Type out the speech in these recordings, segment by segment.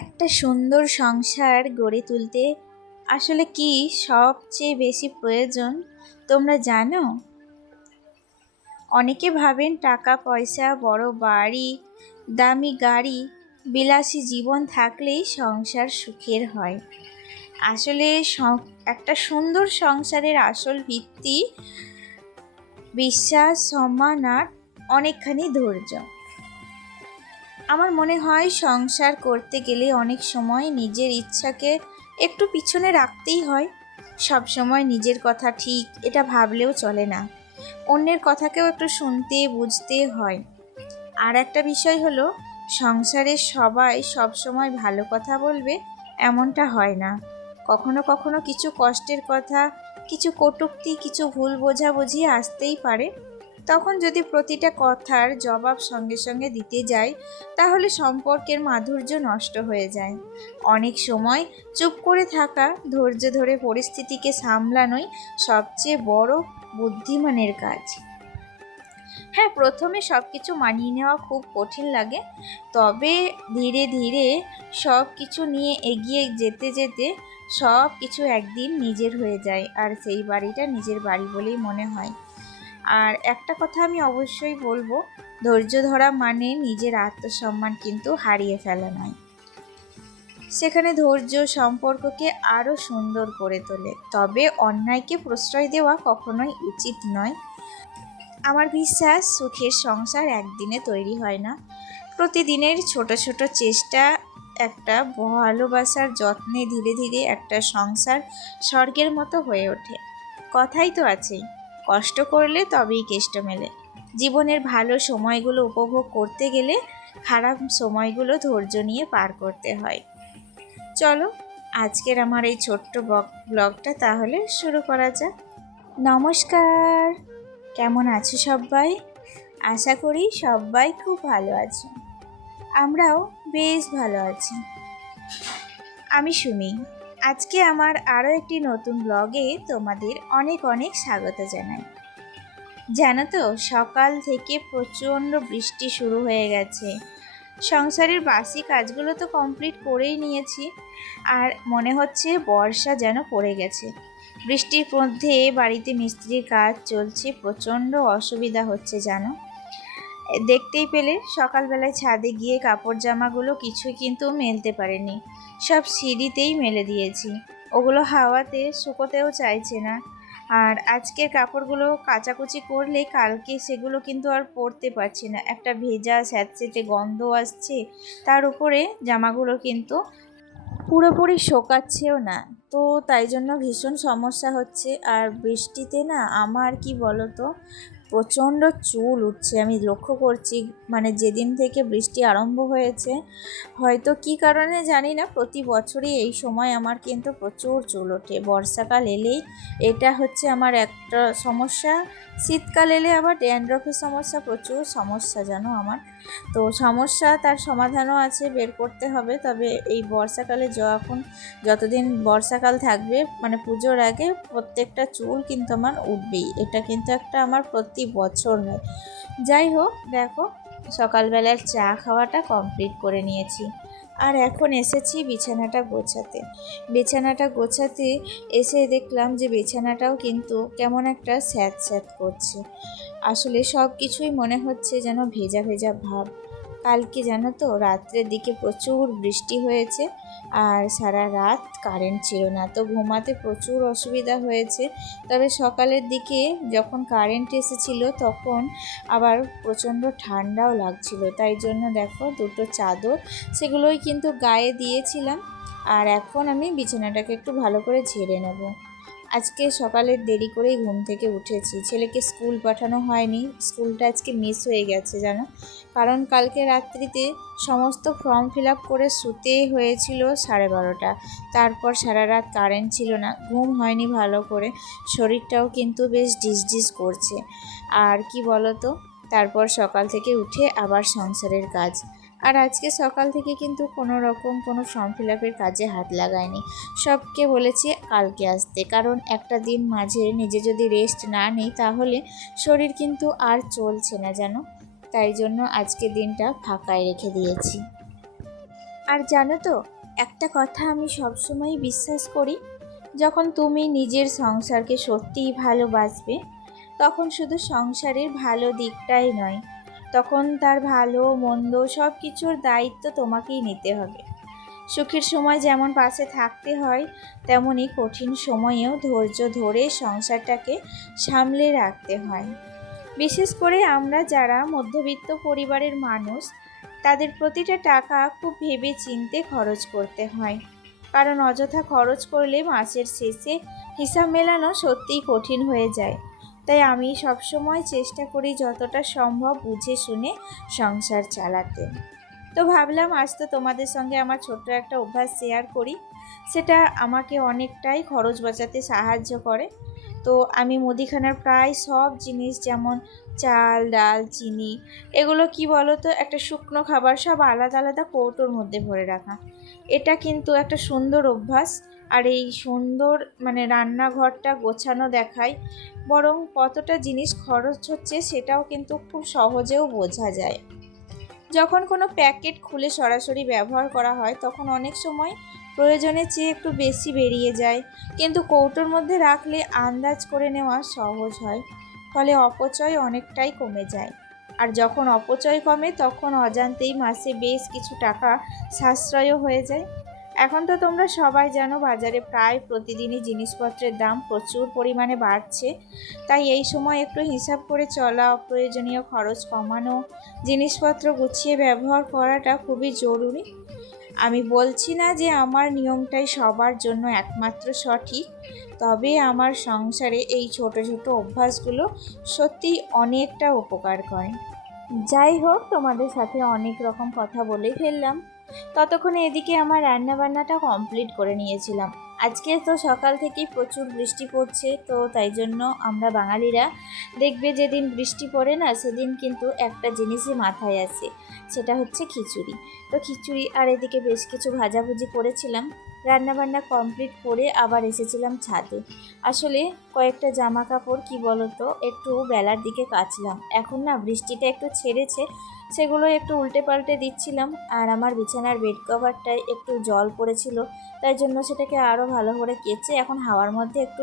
একটা সুন্দর সংসার গড়ে তুলতে আসলে কি সবচেয়ে বেশি প্রয়োজন তোমরা জানো? অনেকে ভাবেন টাকা পয়সা, বড় বাড়ি, দামি গাড়ি, বিলাসী জীবন থাকলেই সংসার সুখের হয়। আসলে একটা সুন্দর সংসারের আসল ভিত্তি বিশ্বাস, সম্মান আর অনেকখানি ধৈর্য। আমার মনে হয় সংসার করতে গেলে অনেক সময় নিজের ইচ্ছাকে একটু পিছনে রাখতেই হয়। সব সময় নিজের কথা ঠিক এটা ভাবলেও চলে না, অন্যের কথাকেও একটু শুনতে বুঝতে হয়। আর একটা বিষয় হলো, সংসারে সবাই সব সময় ভালো কথা বলবে এমনটা হয় না। কখনো কখনো কিছু কষ্টের কথা, কিছু কটূক্তি, কিছু ভুল বোঝাবুঝি আসতেই পারে। তখন যদি প্রতিটা কথার জবাব সঙ্গে সঙ্গে দিতে যাই, তাহলে সম্পর্কের মাধুর্য নষ্ট হয়ে যায়। অনেক সময় চুপ করে থাকা, ধৈর্য ধরে পরিস্থিতিকে সামলানোই সবচেয়ে বড় বুদ্ধিমানের কাজ। হ্যাঁ, প্রথমে সব কিছু মানিয়ে নেওয়া খুব কঠিন লাগে, তবে ধীরে ধীরে সব কিছু নিয়ে এগিয়ে যেতে যেতে সব কিছু একদিন নিজের হয়ে যায়, আর সেই বাড়িটা নিজের বাড়ি বলেই মনে হয়। আর একটা কথা আমি অবশ্যই বলবো, ধৈর্য ধরা মানে নিজের আত্মসম্মান কিন্তু হারিয়ে ফেলা নয়। সেখানে ধৈর্য সম্পর্ককে আরও সুন্দর করে তোলে, তবে অন্যায়কে প্রশ্রয় দেওয়া কখনোই উচিত নয়। আমার বিশ্বাস, সুখের সংসার একদিনে তৈরি হয় না। প্রতিদিনের ছোট ছোট চেষ্টা, একটা ভালোবাসার যত্নে ধীরে ধীরে একটা সংসার স্বর্গের মতো হয়ে ওঠে। কথাই তো আছেই, কষ্ট করলে তবেই কেষ্ট মেলে। জীবনের ভালো সময়গুলো উপভোগ করতে গেলে খারাপ সময়গুলো ধৈর্য নিয়ে পার করতে হয়। চলো, আজকের আমার এই ছোট্ট ব্লগটা তাহলে শুরু করা যাক। নমস্কার, কেমন আছো সবাই? আশা করি সবাই খুব ভালো আছো। আমরাও বেশ ভালো আছি। আমি সুমি। আজকে আমার আরও একটি নতুন ব্লগে তোমাদের অনেক অনেক স্বাগত জানাই। জানো তো, সকাল থেকে প্রচণ্ড বৃষ্টি শুরু হয়ে গেছে। সংসারের বাসি কাজগুলো তো কমপ্লিট করেই নিয়েছি, আর মনে হচ্ছে বর্ষা যেন পড়ে গেছে। বৃষ্টির মধ্যে বাড়িতে মিস্ত্রির কাজ চলছে, প্রচণ্ড অসুবিধা হচ্ছে জানো। দেখতেই পেলে সকালবেলায় ছাদে গিয়ে কাপড় জামাগুলো কিছুই কিন্তু মেলতে পারেনি, সব সিঁড়িতেই মেলে দিয়েছি। ওগুলো হাওয়াতে শুকোতেও চাইছে না। আর আজকের কাপড়গুলো কাচাকুচি করলে কালকে সেগুলো কিন্তু আর পরতে পারছি না, একটা ভেজা স্যাঁতসেঁতে গন্ধ আসছে। তার উপরে জামাগুলো কিন্তু পুরোপুরি শোকাচ্ছেও না, তো তাই জন্য ভীষণ সমস্যা হচ্ছে। আর বৃষ্টিতে না আমার কি বলো তো, প্রচণ্ড চুল উঠছে। আমি লক্ষ্য করছি, মানে যেদিন থেকে বৃষ্টি আরম্ভ হয়েছে, হয়তো কি কারণে জানি না, প্রতি বছরই এই সময় আমার কিন্তু প্রচুর চুল ওঠে। বর্ষাকাল এলেই এটা হচ্ছে আমার একটা সমস্যা, শীতকাল এলে আবার ড্যান্ড্রফের সমস্যা, প্রচুর সমস্যা জানো আমার। তো সমস্যা, তার সমাধানও আছে, বের করতে হবে। তবে এই বর্ষাকালে যতদিন বর্ষাকাল থাকবে, মানে পুজোর আগে প্রত্যেকটা চুল কিন্তু আমার উঠবেই। এটা কিন্তু একটা আমার প্রতি বছর হয়। যাই হোক, দেখো সকালবেলার চা খাওয়াটা কমপ্লিট করে নিয়েছি, আর এখন এসেছি বিছানাটা গোছাতে এসে দেখলাম যে বিছানাটাও কিন্তু কেমন একটা স্যাঁত স্যাঁত করছে। আসলে সব কিছুই মনে হচ্ছে যেন ভেজা ভেজা ভাব। কালকে জানো তো, রাত্রের দিকে প্রচুর বৃষ্টি হয়েছে, আর সারা রাত কারেন্ট ছিল না, তো ঘুমাতে প্রচুর অসুবিধা হয়েছে। তবে সকালের দিকে যখন কারেন্ট এসেছিল, তখন আবার প্রচণ্ড ঠান্ডাও লাগছিল। তাই জন্য দেখো দুটো চাদর সেগুলোই কিন্তু গায়ে দিয়েছিলাম। আর এখন আমি বিছানাটাকে একটু ভালো করে ঝেড়ে নেব। আজকে সকালে দেরি করেই ঘুম থেকে উঠেছি, ছেলেকে স্কুল পাঠানো হয়নি, স্কুলটা আজকে মিস হয়ে গেছে জানো। কারণ কালকে রাত্রিতে সমস্ত ফর্ম ফিল আপ করে শুতে হয়েছিল 12:30। তারপর সারা রাত কারেন্ট ছিল না, ঘুম হয়নি ভালো করে, শরীরটাও কিন্তু বেশ ডিসডিস করছে। আর কি বলো তো, তারপর সকাল থেকে উঠে আবার সংসারের কাজ। আর আজকে সকাল থেকে কিন্তু কোনো রকম কোনো ফর্ম ফিল আপের কাজে হাত লাগায়নি, সবকে বলেছি কালকে আসতে। কারণ একটা দিন মাঝে নিজে যদি রেস্ট না নিই, তাহলে শরীর কিন্তু আর চলছে না জানো। তাই জন্য আজকে দিনটা ফাঁকায় রেখে দিয়েছি। আর জানো তো, একটা কথা আমি সবসময় বিশ্বাস করি, যখন তুমি নিজের সংসারকে সত্যিই ভালোবাসবে, তখন শুধু সংসারের ভালো দিকটাই নয়, তখন তার ভালো মন্দ সব কিছুর দায়িত্ব তোমাকেই নিতে হবে। সুখের সময় যেমন পাশে থাকতে হয়, তেমনি কঠিন সময়েও ধৈর্য ধরে সংসারটাকে সামলে রাখতে হয়। বিশেষ করে আমরা যারা মধ্যবিত্ত পরিবারের মানুষ, তাদের প্রতিটা টাকা খুব ভেবে চিন্তে খরচ করতে হয়, কারণ অযথা খরচ করলে মাসের শেষে হিসাব মেলানো সত্যিই কঠিন হয়ে যায়। তাই আমি সবসময় চেষ্টা করি যতটা সম্ভব বুঝে শুনে সংসার চালাতে। তো ভাবলাম আজ তো তোমাদের সঙ্গে আমার ছোট্ট একটা অভ্যাস শেয়ার করি, সেটা আমাকে অনেকটাই খরচ বাঁচাতে সাহায্য করে। তো আমি মুদিখানার প্রায় সব জিনিস, যেমন চাল, ডাল, চিনি, এগুলো কি বলো তো, একটা শুকনো খাবার, সব আলাদা আলাদা কৌটোর মধ্যে ভরে রাখা। এটা কিন্তু একটা সুন্দর অভ্যাস। আর এই সুন্দর রান্নাঘরটা গোছানো দেখায়, বরং কতটা জিনিস খরচ হচ্ছে সেটাও কিন্তু খুব সহজেও বোঝা যায়। যখন কোনো প্যাকেট খুলে সরাসরি ব্যবহার করা হয়, তখন অনেক সময় প্রয়োজনের চেয়ে একটু বেশি বেরিয়ে যায়, কিন্তু কৌটোর মধ্যে রাখলে আন্দাজ করে নেওয়া সহজ হয়, ফলে অপচয় অনেকটাই কমে যায়। আর যখন অপচয় কমে, তখন অজান্তেই মাসে বেশ কিছু টাকা সাশ্রয়ও হয়ে যায়। এখন তো তোমরা সবাই জানো, বাজারে প্রায় প্রতিদিনই জিনিসপত্রের দাম প্রচুর পরিমাণে বাড়ছে। তাই এই সময় একটু হিসাব করে চলা, অপ্রয়োজনীয় খরচ কমানো, জিনিসপত্র গুছিয়ে ব্যবহার করাটা খুবই জরুরি। আমি বলছি না যে আমার নিয়মটাই সবার জন্য একমাত্র সঠিক, তবে আমার সংসারে এই ছোট ছোট অভ্যাসগুলো সত্যিই অনেকটা উপকার করে। যাই হোক, তোমাদের সাথে অনেক রকম কথা বলে ফেললাম। ততক্ষণে এদিকে আমার রান্নাবান্নাটা কমপ্লিট করে নিয়েছিলাম। আজকে তো সকাল থেকেই প্রচুর বৃষ্টি পড়ছে, তো তাই জন্য আমরা বাঙালিরা দেখবে যেদিন বৃষ্টি পড়ে না, সেদিন কিন্তু একটা জিনিসই মাথায় আসে, সেটা হচ্ছে খিচুড়ি। তো খিচুড়ি আর এদিকে বেশ কিছু ভাজাভুজি করেছিলাম। রান্নাবান্না কমপ্লিট করে আবার এসেছিলাম ছাদে। আসলে কয়েকটা জামা কাপড় কি বলতো, একটু বেলার দিকে কাচলাম। এখন না বৃষ্টিটা একটু ছেড়েছে, সেগুলো একটু উল্টে পাল্টে দিচ্ছিলাম। আর আমার বিছানার বেড কভারটায় একটু জল পড়েছিল, তাই জন্য সেটাকে আরও ভালো করে কেচে এখন হাওয়ার মধ্যে একটু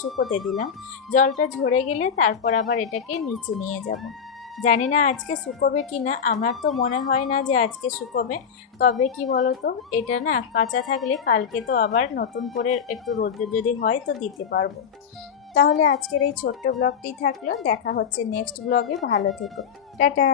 শুকোতে দিলাম। জলটা ঝরে গেলে তারপর আবার এটাকে নিচে নিয়ে যাব। জানি না আজকে শুকোবে কি না, আমার তো মনে হয় না যে আজকে শুকোবে। তবে কি বলো তো, এটা না কাঁচা থাকলে কালকে তো আবার নতুন করে একটু রোদে যদি হয় তো দিতে পারবো। তাহলে আজকের এই ছোট্ট ব্লগটি থাকলো, দেখা হচ্ছে নেক্সট ব্লগে। ভালো থেকো, টাটা।